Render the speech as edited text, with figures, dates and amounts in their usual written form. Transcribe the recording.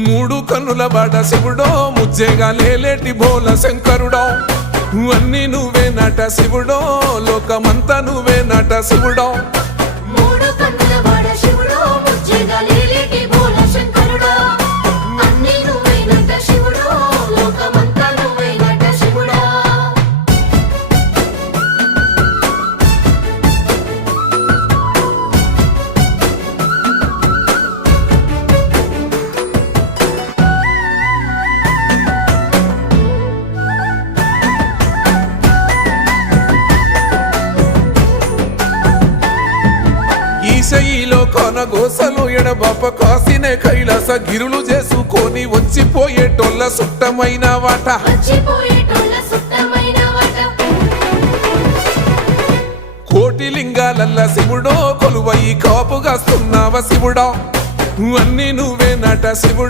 మూడు కన్నుల బాట శివుడో ముజ్జేగా లేలేటి బోల శంకరుడో అన్నీ నువ్వే నట శివుడో లోకమంతా నువ్వే నట శివుడో మూడు కన్నుల వాడ శివుడో ముజ్జేగా లేలేటి బోల శంకరుడో అన్నీ నువ్వే నట శివుడో లోకమంతా నువ్వే నట శివుడో ఈశయిలో కొనగోసలు ఎడబాప కాసినే కైలాస గిరులు చేసుకొని వచ్చిపోయేటోళ్ళ సుట్టమైన వాట వచ్చిపోయేటోళ్ళ సుట్టమైన వాట కోటి లింగాలల్ల శివుడో కొలువయి కాపుగాస్తున్నావ శివుడో అన్నీ నువ్వే నట శివుడో